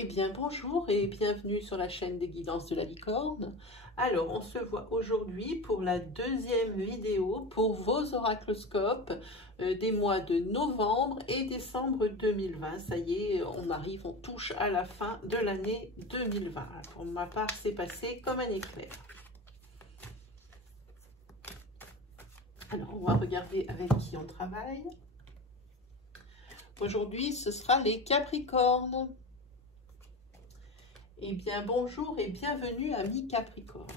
Eh bien bonjour et bienvenue sur la chaîne des guidances de la licorne. Alors on se voit aujourd'hui pour la deuxième vidéo pour vos oracloscopes des mois de novembre et décembre 2020. Ça y est, on arrive, on touche à la fin de l'année 2020. Pour ma part, c'est passé comme un éclair. Alors on va regarder avec qui on travaille. Aujourd'hui, ce sera les Capricornes. Eh bien, bonjour et bienvenue à mi-Capricorne.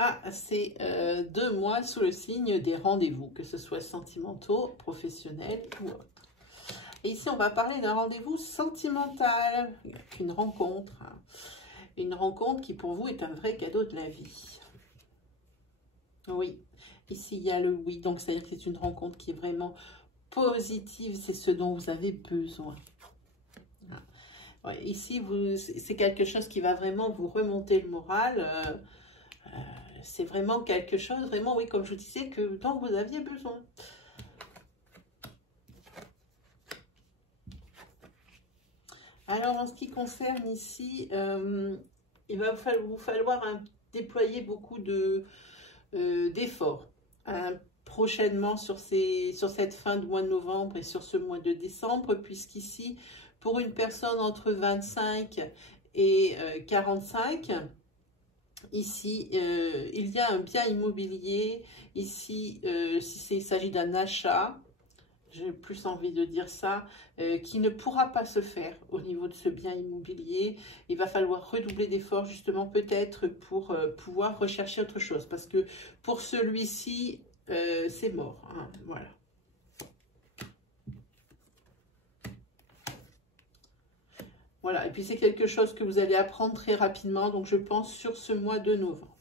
Ah, c'est 2 mois sous le signe des rendez-vous, que ce soit sentimentaux, professionnels ou autres. Et ici, on va parler d'un rendez-vous sentimental, une rencontre. Une rencontre qui, pour vous, est un vrai cadeau de la vie. Oui, ici, il y a le oui. Donc, c'est-à-dire que c'est une rencontre qui est vraiment positive. C'est ce dont vous avez besoin. Ouais, ici, c'est quelque chose qui va vraiment vous remonter le moral. C'est vraiment quelque chose, vraiment, oui, comme je vous disais, que dont vous aviez besoin. Alors, en ce qui concerne ici, il va vous falloir déployer beaucoup d'efforts prochainement sur cette fin de mois de novembre et sur ce mois de décembre, puisqu'ici, pour une personne entre 25 et 45, ici, il y a un bien immobilier. Ici, si il s'agit d'un achat, j'ai plus envie de dire ça, qui ne pourra pas se faire au niveau de ce bien immobilier. Il va falloir redoubler d'efforts justement peut-être pour pouvoir rechercher autre chose. Parce que pour celui-ci, c'est mort. Hein, voilà. Voilà, et puis c'est quelque chose que vous allez apprendre très rapidement, donc je pense sur ce mois de novembre.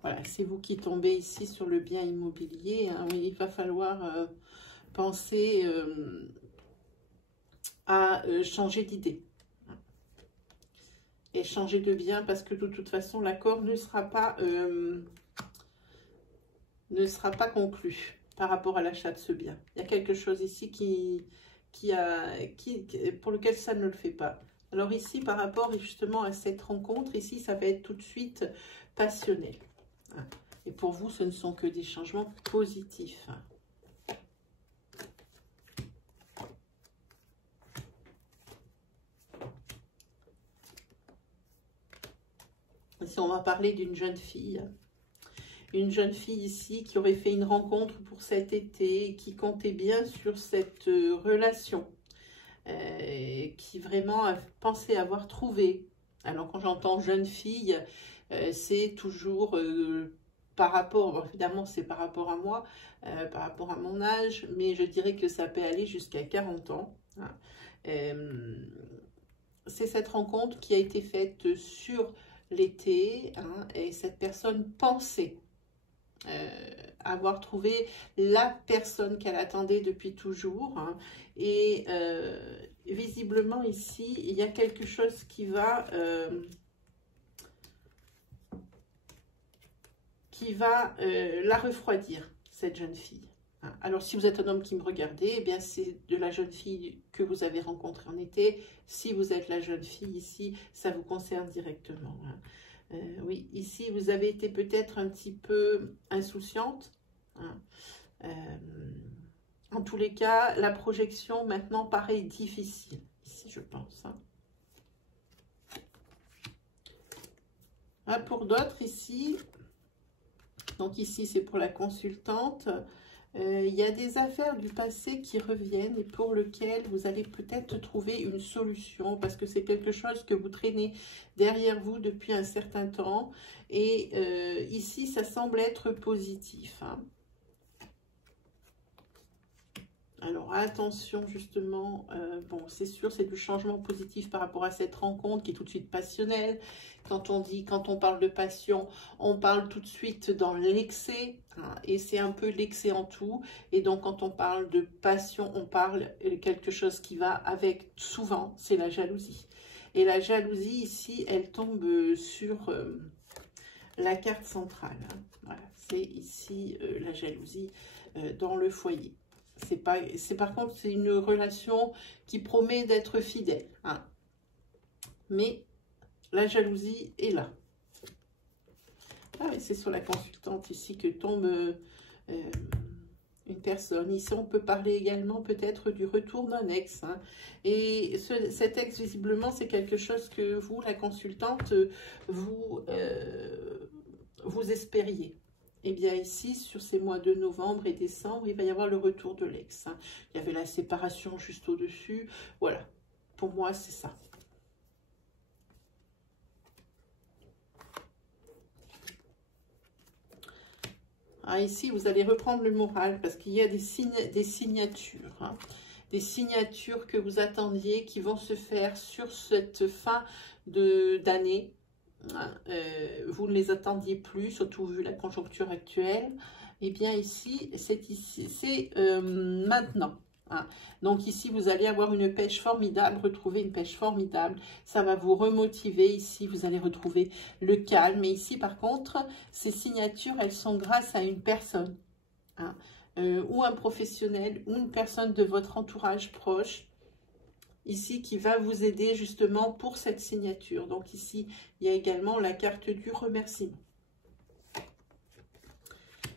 Voilà, c'est vous qui tombez ici sur le bien immobilier. Hein, mais il va falloir penser à changer d'idée. Et changer de bien, parce que de toute façon, l'accord ne sera pas conclu par rapport à l'achat de ce bien. Il y a quelque chose ici pour lequel ça ne le fait pas. Alors ici, par rapport justement à cette rencontre, ici, ça va être tout de suite passionnel. Et pour vous, ce ne sont que des changements positifs. Ici, on va parler d'une jeune fille. Une jeune fille ici qui aurait fait une rencontre pour cet été, qui comptait bien sur cette relation, qui vraiment a pensé avoir trouvé. Alors quand j'entends jeune fille, c'est toujours par rapport, évidemment c'est par rapport à moi, par rapport à mon âge, mais je dirais que ça peut aller jusqu'à 40 ans. Hein. C'est cette rencontre qui a été faite sur l'été, hein, et cette personne pensait avoir trouvé la personne qu'elle attendait depuis toujours. Hein, et visiblement ici, il y a quelque chose qui va la refroidir, cette jeune fille. Hein. Alors, si vous êtes un homme qui me regardez, eh bien, c'est de la jeune fille que vous avez rencontrée en été. Si vous êtes la jeune fille ici, ça vous concerne directement. Hein. Oui, ici, vous avez été peut-être un petit peu insouciante. Hein. En tous les cas, la projection maintenant paraît difficile, ici, je pense. Hein. Pour d'autres, ici, donc ici, c'est pour la consultante. Il y a des affaires du passé qui reviennent et pour lesquelles vous allez peut-être trouver une solution parce que c'est quelque chose que vous traînez derrière vous depuis un certain temps. Et ici, ça semble être positif, hein. Alors, attention, justement, bon, c'est sûr, c'est du changement positif par rapport à cette rencontre qui est tout de suite passionnelle. Quand on parle de passion, on parle tout de suite dans l'excès, hein, et c'est un peu l'excès en tout. Et donc, quand on parle de passion, on parle de quelque chose qui va avec, souvent, c'est la jalousie. Et la jalousie, ici, elle tombe sur la carte centrale, hein. Voilà, c'est ici la jalousie dans le foyer. Par contre, c'est une relation qui promet d'être fidèle, hein. Mais la jalousie est là. Ah, et c'est sur la consultante ici que tombe une personne. Ici, on peut parler également peut-être du retour d'un ex, hein. Et cet ex, visiblement, c'est quelque chose que vous, la consultante, vous espériez. Et bien ici, sur ces mois de novembre et décembre, il va y avoir le retour de l'ex, hein. Il y avait la séparation juste au-dessus. Voilà, pour moi, c'est ça. Ah, ici, vous allez reprendre le moral parce qu'il y a des signatures, hein. Des signatures que vous attendiez qui vont se faire sur cette fin d'année. Vous ne les attendiez plus, surtout vu la conjoncture actuelle. Et bien ici, c'est maintenant, hein. Donc ici, vous allez avoir une pêche formidable, retrouver une pêche formidable. Ça va vous remotiver. Ici, vous allez retrouver le calme. Et ici, par contre, ces signatures, elles sont grâce à une personne, hein, ou un professionnel, ou une personne de votre entourage proche, ici, qui va vous aider justement pour cette signature. Donc ici, il y a également la carte du remerciement.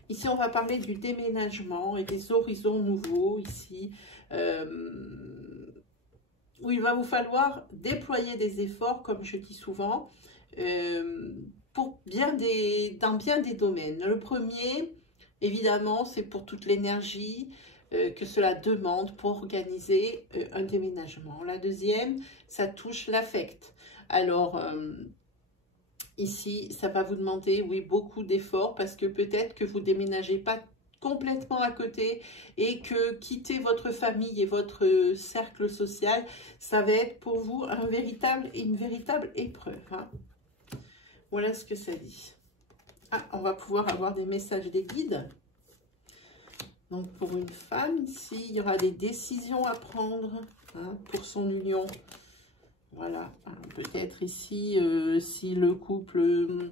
Ici, on va parler du déménagement et des horizons nouveaux ici, où il va vous falloir déployer des efforts, comme je dis souvent, pour dans bien des domaines. Le premier, évidemment, c'est pour toute l'énergie que cela demande pour organiser un déménagement. La deuxième, ça touche l'affect. Alors, ici, ça va vous demander, oui, beaucoup d'efforts parce que peut-être que vous déménagez pas complètement à côté et que quitter votre famille et votre cercle social, ça va être pour vous une véritable épreuve, hein. Voilà ce que ça dit. Ah, on va pouvoir avoir des messages des guides. Donc, pour une femme, ici, il y aura des décisions à prendre, hein, pour son union. Voilà, peut-être ici, si le couple,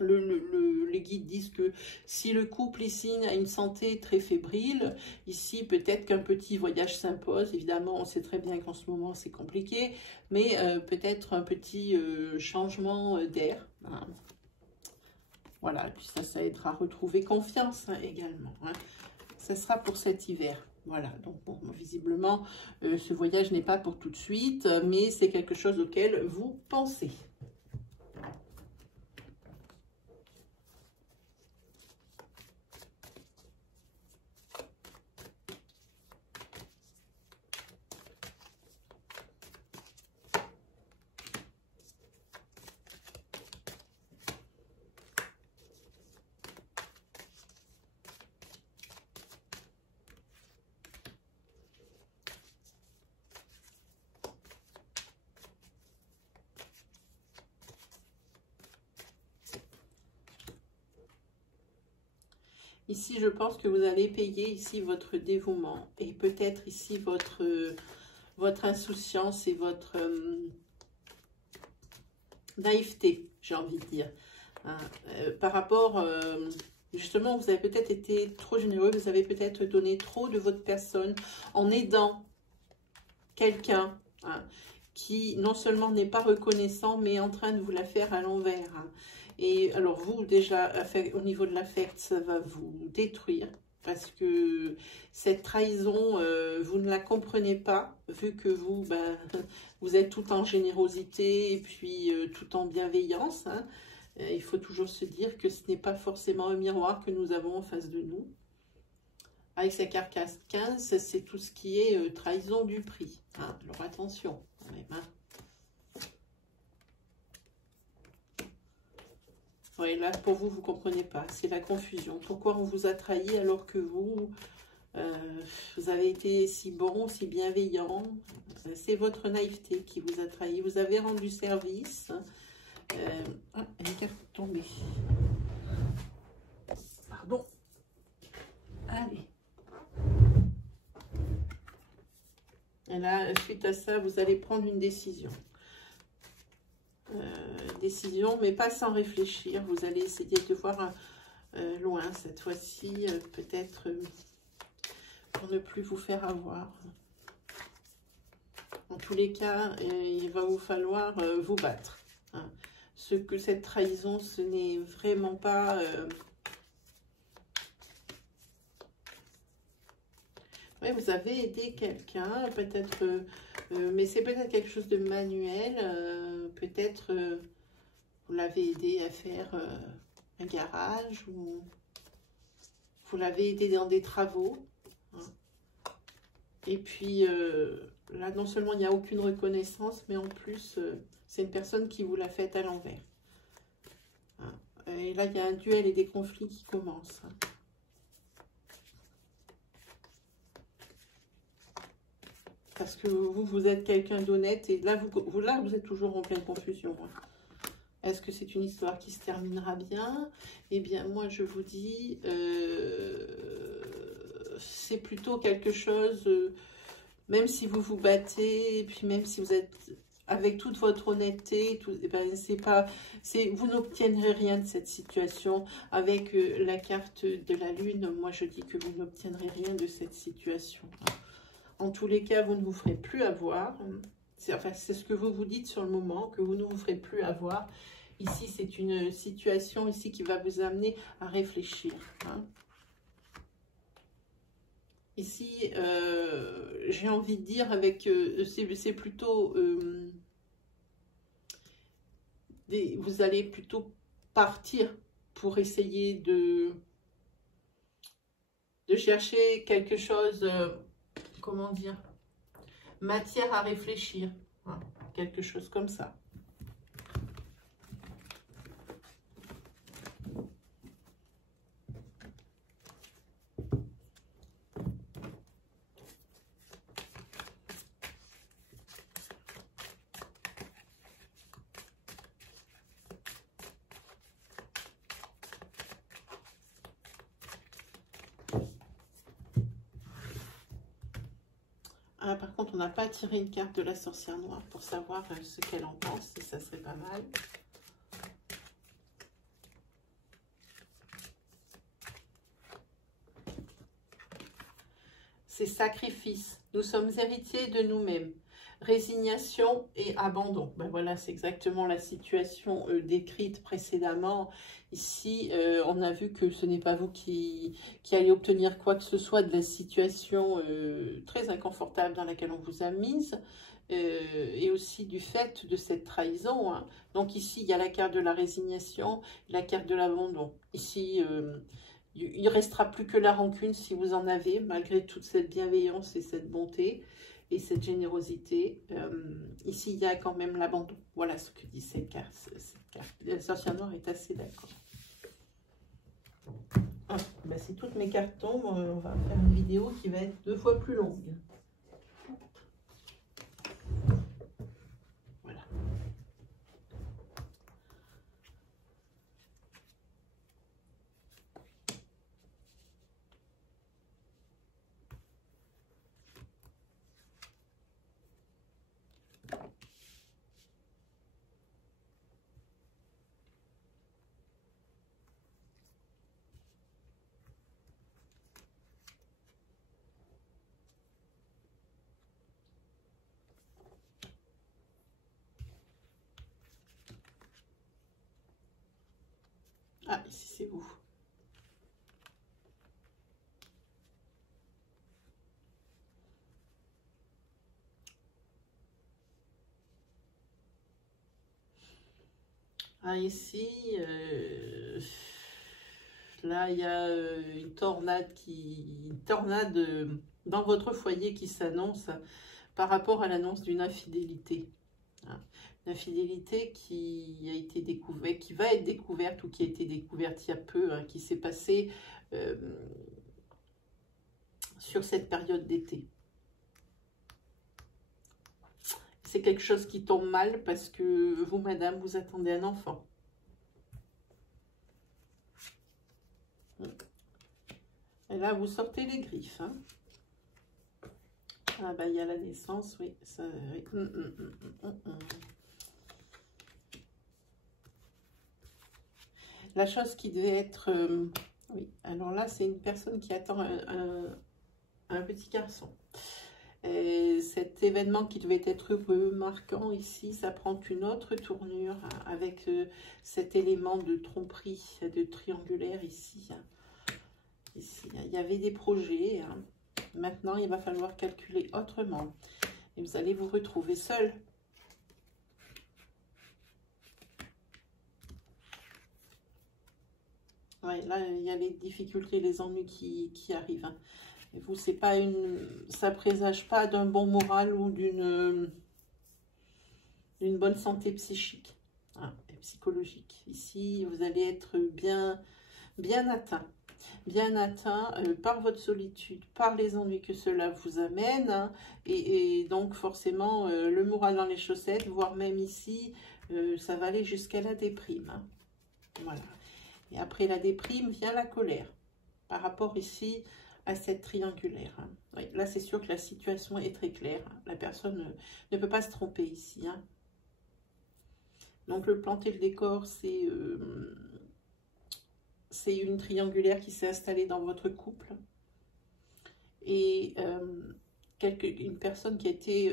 les guides disent que si le couple ici a une santé très fébrile, ici peut-être qu'un petit voyage s'impose. Évidemment, on sait très bien qu'en ce moment c'est compliqué, mais peut-être un petit changement d'air, hein. Voilà, puis ça aidera à retrouver confiance, hein, également, hein. Ça sera pour cet hiver. Voilà, donc bon, visiblement, ce voyage n'est pas pour tout de suite, mais c'est quelque chose auquel vous pensez. Ici, je pense que vous allez payer ici votre dévouement et peut-être ici votre insouciance et votre naïveté, j'ai envie de dire, hein. Par rapport, justement, vous avez peut-être été trop généreux, vous avez peut-être donné trop de votre personne en aidant quelqu'un, hein, qui non seulement n'est pas reconnaissant, mais est en train de vous la faire à l'envers, hein. Et alors vous, déjà, au niveau de l'affect, ça va vous détruire. Parce que cette trahison, vous ne la comprenez pas, vu que vous, vous êtes tout en générosité et puis tout en bienveillance, hein. Il faut toujours se dire que ce n'est pas forcément un miroir que nous avons en face de nous. Avec sa carte 15, c'est tout ce qui est trahison du prix. Hein. Alors attention, quand même. Hein. Oui, là, pour vous, vous ne comprenez pas. C'est la confusion. Pourquoi on vous a trahi alors que vous, vous avez été si bon, si bienveillant? C'est votre naïveté qui vous a trahi. Vous avez rendu service. Ah, les cartes sont tombées. Pardon. Allez. Et là, suite à ça, vous allez prendre une décision. Décision, mais pas sans réfléchir. Vous allez essayer de voir loin cette fois-ci, peut-être pour ne plus vous faire avoir. En tous les cas, il va vous falloir vous battre. Hein. Cette trahison, ce n'est vraiment pas... Ouais, vous avez aidé quelqu'un, peut-être... mais c'est peut-être quelque chose de manuel. Peut-être vous l'avez aidé à faire un garage ou vous l'avez aidé dans des travaux. Hein. Et puis... là, non seulement il n'y a aucune reconnaissance, mais en plus, c'est une personne qui vous l'a faite à l'envers. Hein. Et là, il y a un duel et des conflits qui commencent. Hein. Parce que vous êtes quelqu'un d'honnête et là, vous êtes toujours en pleine confusion. Hein. Est-ce que c'est une histoire qui se terminera bien? Eh bien, moi, je vous dis, c'est plutôt quelque chose... même si vous vous battez, et puis même si vous êtes avec toute votre honnêteté, eh ben vous n'obtiendrez rien de cette situation. Avec la carte de la Lune, moi je dis que vous n'obtiendrez rien de cette situation. En tous les cas, vous ne vous ferez plus avoir. C'est ce que vous vous dites sur le moment, que vous ne vous ferez plus avoir. Ici, c'est une situation ici qui va vous amener à réfléchir. Hein. Ici, j'ai envie de dire, avec c'est plutôt, vous allez plutôt partir pour essayer de chercher quelque chose, comment dire, matière à réfléchir, hein, quelque chose comme ça. Ah, par contre, on n'a pas tiré une carte de la sorcière noire pour savoir ce qu'elle en pense, et ça serait pas mal. C'est sacrifice. Nous sommes héritiers de nous-mêmes. Résignation et abandon. Ben voilà, c'est exactement la situation décrite précédemment. Ici, on a vu que ce n'est pas vous qui allez obtenir quoi que ce soit de la situation très inconfortable dans laquelle on vous a mise. Et aussi du fait de cette trahison. Hein. Donc ici, il y a la carte de la résignation, la carte de l'abandon. Ici, il ne restera plus que la rancune si vous en avez, malgré toute cette bienveillance et cette bonté et cette générosité. Ici, il y a quand même l'abandon. Voilà ce que dit cette carte. La sorcière noire est assez d'accord. Ah, ben si toutes mes cartes tombent, on va faire une vidéo qui va être 2 fois plus longue. Voilà. Ah, ici c'est vous. Ah, ici, Là, il y a une tornade dans votre foyer qui s'annonce par rapport à l'annonce d'une infidélité. Hein. Une infidélité qui a été découverte, qui va être découverte ou qui a été découverte il y a peu, hein, qui s'est passée sur cette période d'été. C'est quelque chose qui tombe mal parce que vous, madame, vous attendez un enfant. Et là, vous sortez les griffes. Hein. Ah bah, il y a la naissance, oui. Ça, oui. La chose qui devait être... oui, alors là, c'est une personne qui attend un petit garçon. Et cet événement qui devait être heureux, marquant ici, ça prend une autre tournure hein, avec cet élément de tromperie, de triangulaire ici. Hein. Ici, il y avait des projets. Hein. Maintenant, il va falloir calculer autrement. Et vous allez vous retrouver seul. Ouais, là, il y a les difficultés, les ennuis qui arrivent. Hein. Et vous, c'est pas ça présage pas d'un bon moral ou d'une bonne santé psychique hein, et psychologique. Ici, vous allez être bien atteint. Bien atteint par votre solitude, par les ennuis que cela vous amène. Hein, et donc, forcément, le moral dans les chaussettes, voire même ici, ça va aller jusqu'à la déprime. Hein. Voilà. Et après la déprime vient la colère. Par rapport ici à cette triangulaire. Hein. Oui, là, c'est sûr que la situation est très claire. Hein. La personne ne peut pas se tromper ici. Hein. Donc, le planter le décor, c'est une triangulaire qui s'est installée dans votre couple. Et une personne qui a été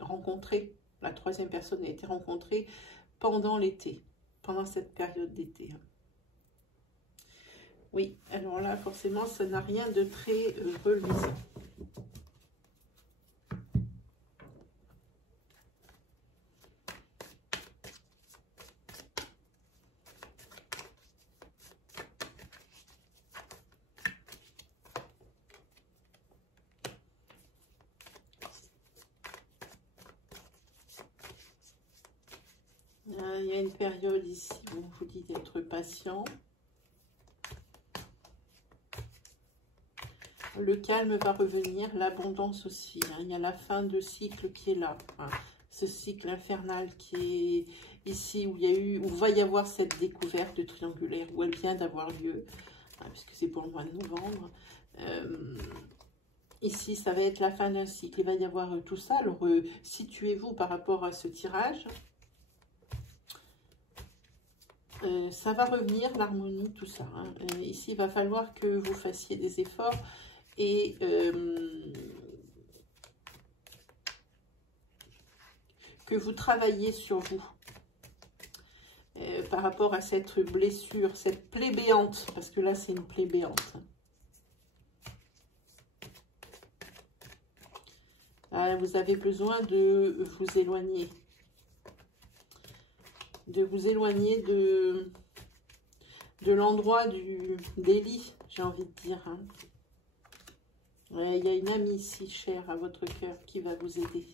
rencontrée, la troisième personne a été rencontrée pendant l'été, pendant cette période d'été. Hein. Oui, alors là, forcément, ça n'a rien de très reluisant. Il y a une période ici où on vous dit d'être patient. Le calme va revenir, l'abondance aussi. Hein. Il y a la fin de cycle qui est là. Hein. Ce cycle infernal qui est ici, où va y avoir cette découverte de triangulaire, où elle vient d'avoir lieu, hein, puisque c'est pour le mois de novembre. Ici, ça va être la fin d'un cycle. Il va y avoir tout ça. Alors, situez-vous par rapport à ce tirage. Ça va revenir, l'harmonie, tout ça. Hein. Ici, il va falloir que vous fassiez des efforts et que vous travailliez sur vous par rapport à cette blessure, cette plaie béante, parce que là, c'est une plaie béante. Vous avez besoin de vous éloigner. De vous éloigner de l'endroit des lits, j'ai envie de dire. Hein. Il y a une amie ici, chère à votre cœur, qui va vous aider.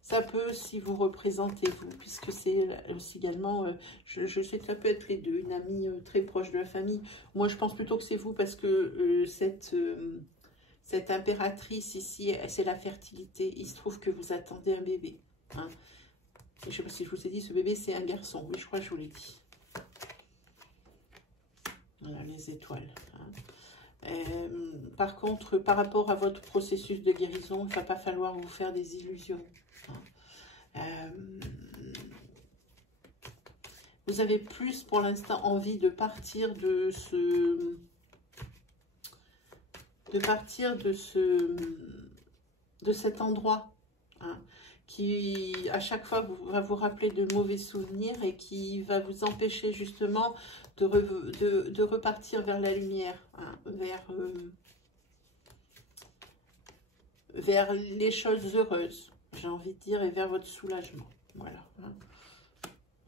Ça peut, si vous représentez vous, puisque c'est aussi également, je sais que ça peut être les deux, une amie très proche de la famille. Moi, je pense plutôt que c'est vous, parce que cette impératrice ici, c'est la fertilité. Il se trouve que vous attendez un bébé. Hein. Je ne sais pas si je vous ai dit, ce bébé, c'est un garçon. Oui, je crois que je vous l'ai dit. Voilà, les étoiles. Hein. Par contre, par rapport à votre processus de guérison, il ne va pas falloir vous faire des illusions. Hein. Vous avez plus, pour l'instant, envie de partir de cet endroit, hein, qui à chaque fois va vous rappeler de mauvais souvenirs et qui va vous empêcher justement de repartir vers la lumière, hein, vers les choses heureuses, j'ai envie de dire, et vers votre soulagement. Voilà. Hein.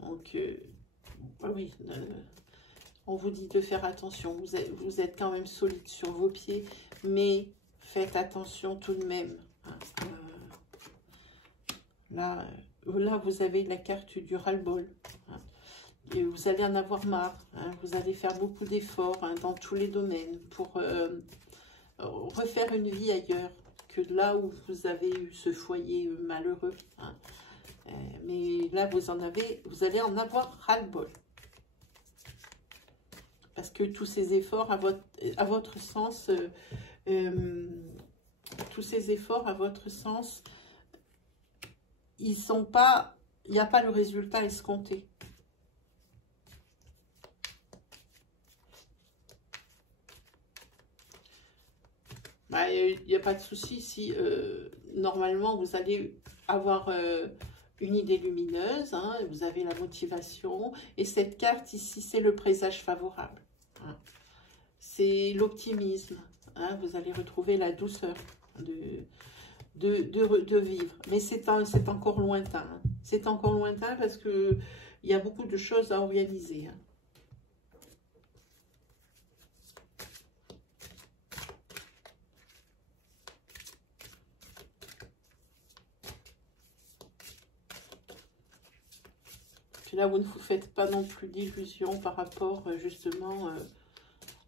Donc, ah oui, on vous dit de faire attention. Vous êtes quand même solide sur vos pieds, mais faites attention tout de même. Hein. Là, vous avez la carte du ras-le-bol. Hein. Et vous allez en avoir marre. Hein. Vous allez faire beaucoup d'efforts hein, dans tous les domaines pour refaire une vie ailleurs que là où vous avez eu ce foyer malheureux. Hein. Mais là, vous allez en avoir ras-le-bol. Parce que tous ces efforts, à votre sens, tous ces efforts, à votre sens, il n'y a pas le résultat escompté. Bah, il n'y a pas de souci si normalement vous allez avoir une idée lumineuse, hein, vous avez la motivation, et cette carte ici, c'est le présage favorable. Hein. C'est l'optimisme, hein, vous allez retrouver la douceur de vivre. Mais c'est encore lointain. Hein. C'est encore lointain parce qu'il y a beaucoup de choses à organiser. Hein. Là, vous ne vous faites pas non plus d'illusions par rapport justement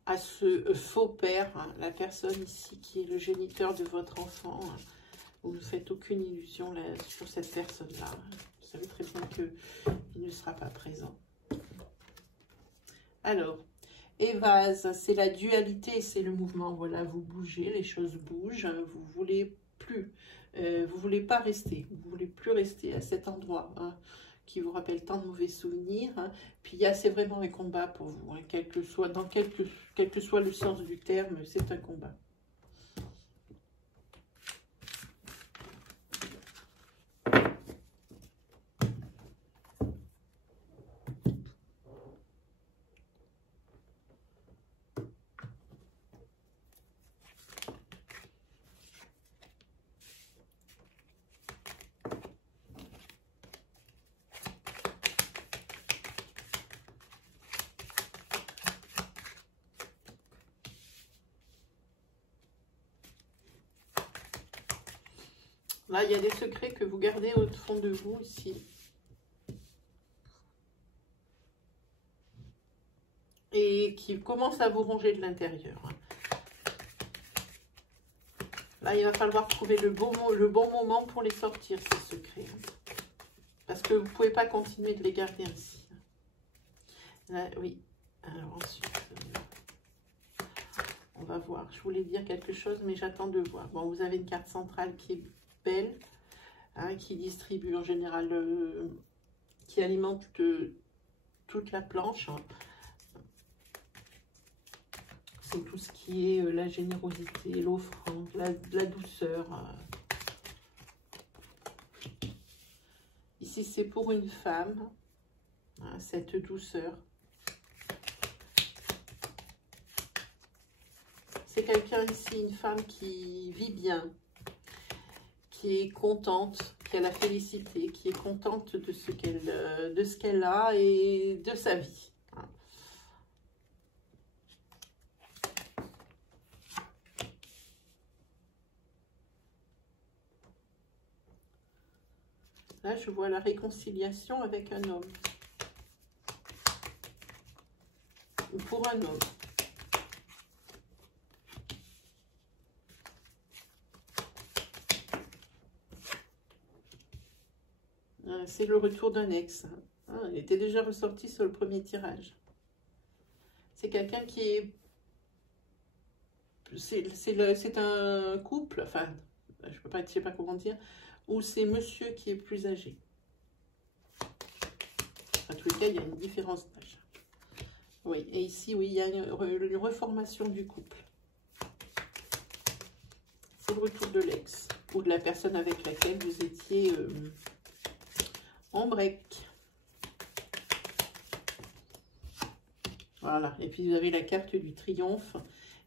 à ce faux père, hein, la personne ici qui est le géniteur de votre enfant. Hein. Vous ne faites aucune illusion là, sur cette personne-là. Hein. Vous savez très bien qu'il ne sera pas présent. Alors, évase, c'est la dualité, c'est le mouvement. Voilà, vous bougez, les choses bougent. Hein, vous voulez plus, vous voulez pas rester. Vous voulez plus rester à cet endroit. Hein, qui vous rappelle tant de mauvais souvenirs. Hein. Puis c'est vraiment un combat pour vous, hein, quel que soit le sens du terme, c'est un combat. Là, il y a des secrets que vous gardez au fond de vous ici. Et qui commencent à vous ronger de l'intérieur. Là, il va falloir trouver le bon moment pour les sortir, ces secrets. Parce que vous ne pouvez pas continuer de les garder ainsi. Là, oui. Alors ensuite, on va voir. Je voulais dire quelque chose, mais j'attends de voir. Bon, vous avez une carte centrale qui est belle, hein, qui distribue en général, qui alimente toute la planche. Hein. C'est tout ce qui est la générosité, l'offrande, la douceur. Ici, c'est pour une femme, hein, cette douceur. C'est quelqu'un ici, une femme qui vit bien, qui est contente, qui a la félicité, qui est contente de ce qu'elle a et de sa vie. Là, je vois la réconciliation avec un homme. Ou pour un homme. C'est le retour d'un ex. Il était déjà ressorti sur le premier tirage. C'est quelqu'un qui est... C'est un couple, enfin, je sais pas comment dire, où c'est monsieur qui est plus âgé. En tous les cas, il y a une différence d'âge. Oui, et ici, oui, il y a une reformation du couple. C'est le retour de l'ex, ou de la personne avec laquelle vous étiez en break. Voilà, et puis vous avez la carte du triomphe.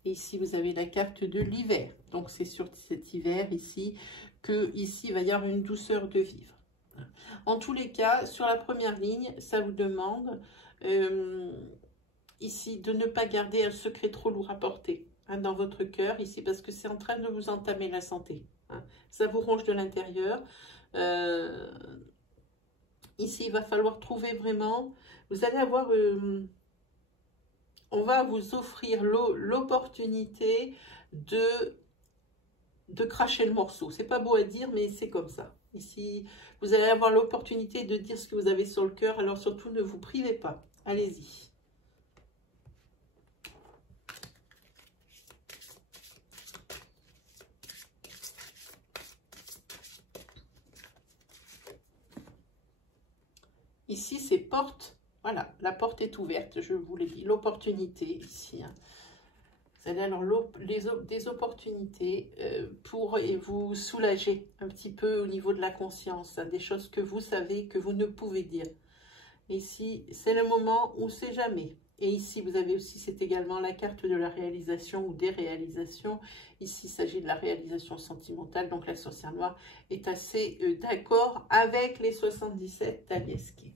Et ici, vous avez la carte de l'hiver. Donc, c'est sur cet hiver ici que ici il va y avoir une douceur de vivre. En tous les cas, sur la première ligne, ça vous demande ici de ne pas garder un secret trop lourd à porter dans votre cœur, ici, parce que c'est en train de vous entamer la santé. Ça vous ronge de l'intérieur. Ici, il va falloir trouver vraiment, vous allez avoir, on va vous offrir l'opportunité de cracher le morceau. C'est pas beau à dire, mais c'est comme ça. Ici, vous allez avoir l'opportunité de dire ce que vous avez sur le cœur, alors surtout ne vous privez pas. Allez-y. Ici, c'est porte. Voilà, la porte est ouverte, je vous l'ai dit. L'opportunité ici. Vous allez alors des opportunités pour vous soulager un petit peu au niveau de la conscience. Des choses que vous savez que vous ne pouvez dire. Ici, c'est le moment où c'est jamais. Et ici, vous avez aussi, c'est également la carte de la réalisation ou des réalisations. Ici, il s'agit de la réalisation sentimentale. Donc, la sorcière noire est assez d'accord avec les 77 d'Aliesky.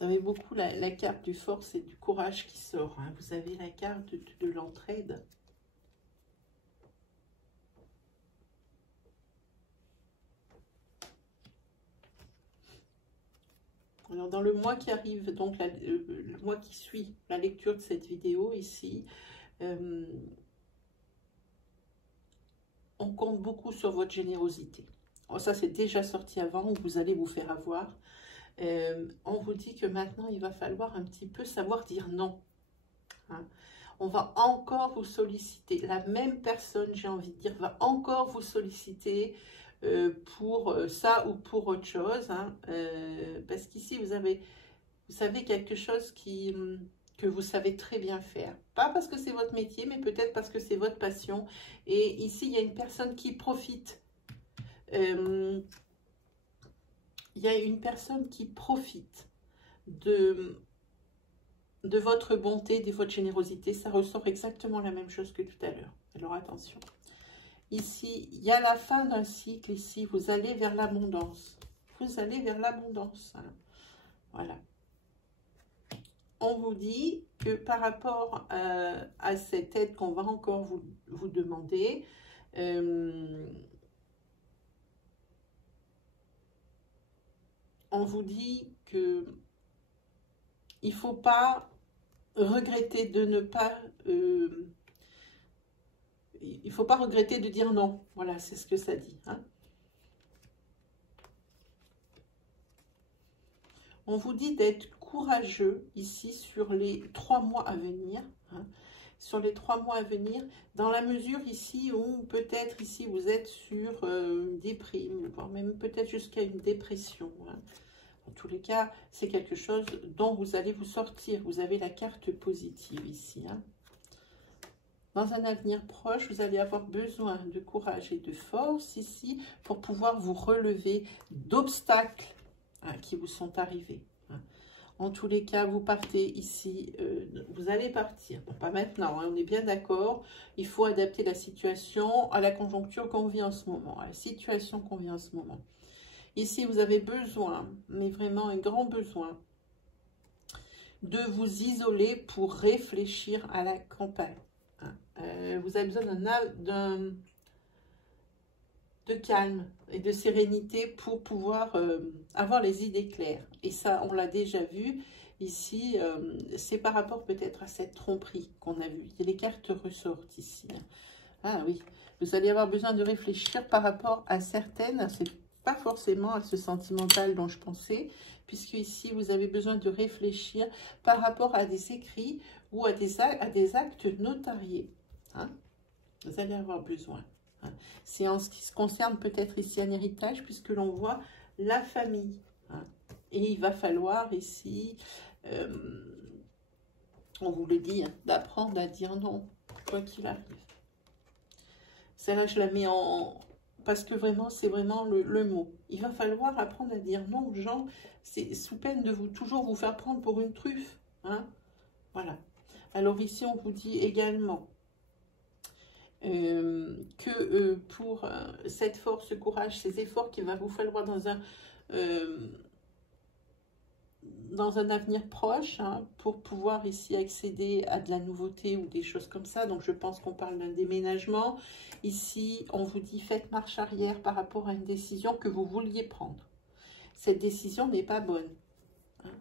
Vous avez beaucoup la carte du force et du courage qui sort. Vous avez la carte de l'entraide. Alors, dans le mois qui arrive, donc le mois qui suit la lecture de cette vidéo ici, on compte beaucoup sur votre générosité. Alors, ça, c'est déjà sorti avant, où vous allez vous faire avoir. On vous dit que maintenant, il va falloir un petit peu savoir dire non. On va encore vous solliciter. La même personne, j'ai envie de dire, va encore vous solliciter pour ça ou pour autre chose. Parce qu'ici, vous savez quelque chose que vous savez très bien faire. Pas parce que c'est votre métier, mais peut-être parce que c'est votre passion. Et ici, il y a une personne qui profite. Il y a une personne qui profite de votre bonté, de votre générosité. Ça ressort exactement la même chose que tout à l'heure. Alors attention. Ici, il y a la fin d'un cycle. Ici, vous allez vers l'abondance. Vous allez vers l'abondance. Voilà. On vous dit que par rapport à cette aide qu'on va encore vous demander, on vous dit que il ne faut pas regretter de ne pas... il ne faut pas regretter de dire non. Voilà, c'est ce que ça dit. On vous dit d'être courageux ici sur les 3 mois à venir. Sur les 3 mois à venir, dans la mesure ici où peut-être ici vous êtes sur une déprime, voire même peut-être jusqu'à une dépression. En tous les cas, c'est quelque chose dont vous allez vous sortir. Vous avez la carte positive ici. Dans un avenir proche, vous allez avoir besoin de courage et de force ici pour pouvoir vous relever d'obstacles qui vous sont arrivés. En tous les cas, vous partez ici, vous allez partir. Bon, pas maintenant, on est bien d'accord. Il faut adapter la situation à la conjoncture qu'on vit en ce moment, à la situation qu'on vit en ce moment. Ici, vous avez besoin, mais vraiment un grand besoin, de vous isoler pour réfléchir à la campagne. Vous avez besoin de calme et de sérénité pour pouvoir avoir les idées claires. Et ça, on l'a déjà vu. ici, c'est par rapport peut-être à cette tromperie qu'on a vue. Les cartes ressortent ici. Ah oui, vous allez avoir besoin de réfléchir par rapport à certaines, c'est pas forcément à ce sentimental dont je pensais, puisque ici, vous avez besoin de réfléchir par rapport à des écrits ou à des actes notariés. Hein? Vous allez avoir besoin. Hein? C'est en ce qui se concerne peut-être ici un héritage, puisque l'on voit la famille. Hein? Et il va falloir ici, on vous le dit, hein, d'apprendre à dire non, quoi qu'il arrive. Celle-là, je la mets en... Parce que vraiment, c'est vraiment le mot. Il va falloir apprendre à dire non aux gens. C'est sous peine de toujours vous faire prendre pour une truffe. Hein? Voilà. Alors ici, on vous dit également que pour cette force, ce courage, ces efforts qu'il va vous falloir dans un avenir proche, hein, pour pouvoir ici accéder à de la nouveauté ou des choses comme ça. Donc, je pense qu'on parle d'un déménagement. Ici, on vous dit faites marche arrière par rapport à une décision que vous vouliez prendre. Cette décision n'est pas bonne. Hein.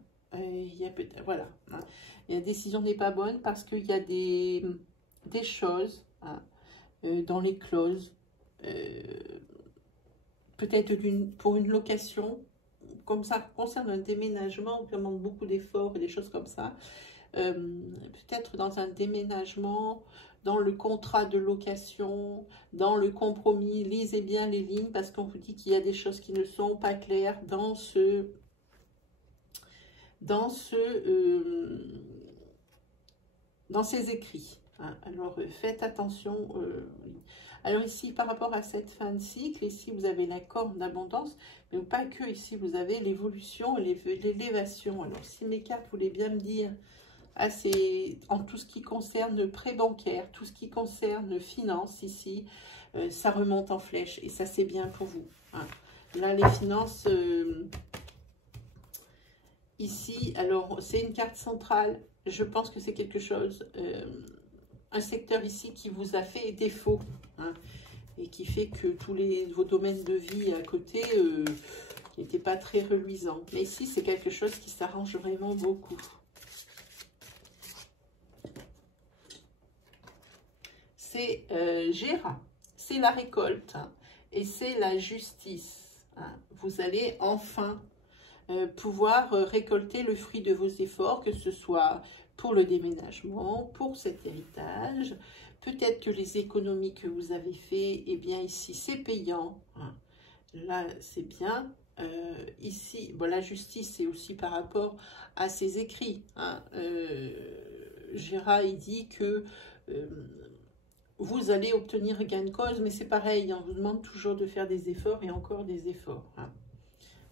Voilà. Hein. La décision n'est pas bonne parce qu'il y a des choses, hein, dans les clauses, peut-être pour une location, comme ça concerne un déménagement, on demande beaucoup d'efforts et des choses comme ça. Peut-être dans un déménagement, dans le contrat de location, dans le compromis, lisez bien les lignes parce qu'on vous dit qu'il y a des choses qui ne sont pas claires dans ces écrits. Hein. Alors, faites attention. Alors ici, par rapport à cette fin de cycle, ici, vous avez la corne d'abondance, mais pas que. Ici, vous avez l'évolution et l'élévation. Alors, si mes cartes voulaient bien me dire, en tout ce qui concerne prêt bancaire, tout ce qui concerne finance, ici, ça remonte en flèche. Et ça, c'est bien pour vous. Hein. Là, les finances... ici, alors, c'est une carte centrale. Je pense que c'est quelque chose... un secteur ici qui vous a fait défaut, hein, et qui fait que tous vos domaines de vie à côté n'étaient pas très reluisants. Mais ici, c'est quelque chose qui s'arrange vraiment beaucoup. C'est Géra, c'est la récolte, hein, et c'est la justice. Hein. Vous allez enfin pouvoir récolter le fruit de vos efforts, que ce soit pour le déménagement, pour cet héritage. Peut-être que les économies que vous avez fait, eh bien ici, c'est payant. Hein. Là, c'est bien. Ici, bon, la justice, c'est aussi par rapport à ses écrits. Hein. Gérard, il dit que vous allez obtenir gain de cause, mais c'est pareil, on vous demande toujours de faire des efforts et encore des efforts. Hein.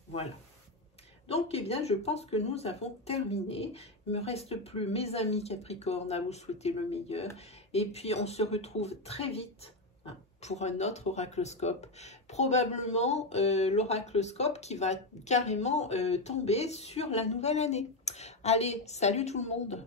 Voilà. Donc, eh bien, je pense que nous avons terminé. Il ne me reste plus, mes amis Capricorne, à vous souhaiter le meilleur. Et puis, on se retrouve très vite, hein, pour un autre oracloscope. Probablement l'oracloscope qui va carrément tomber sur la nouvelle année. Allez, salut tout le monde!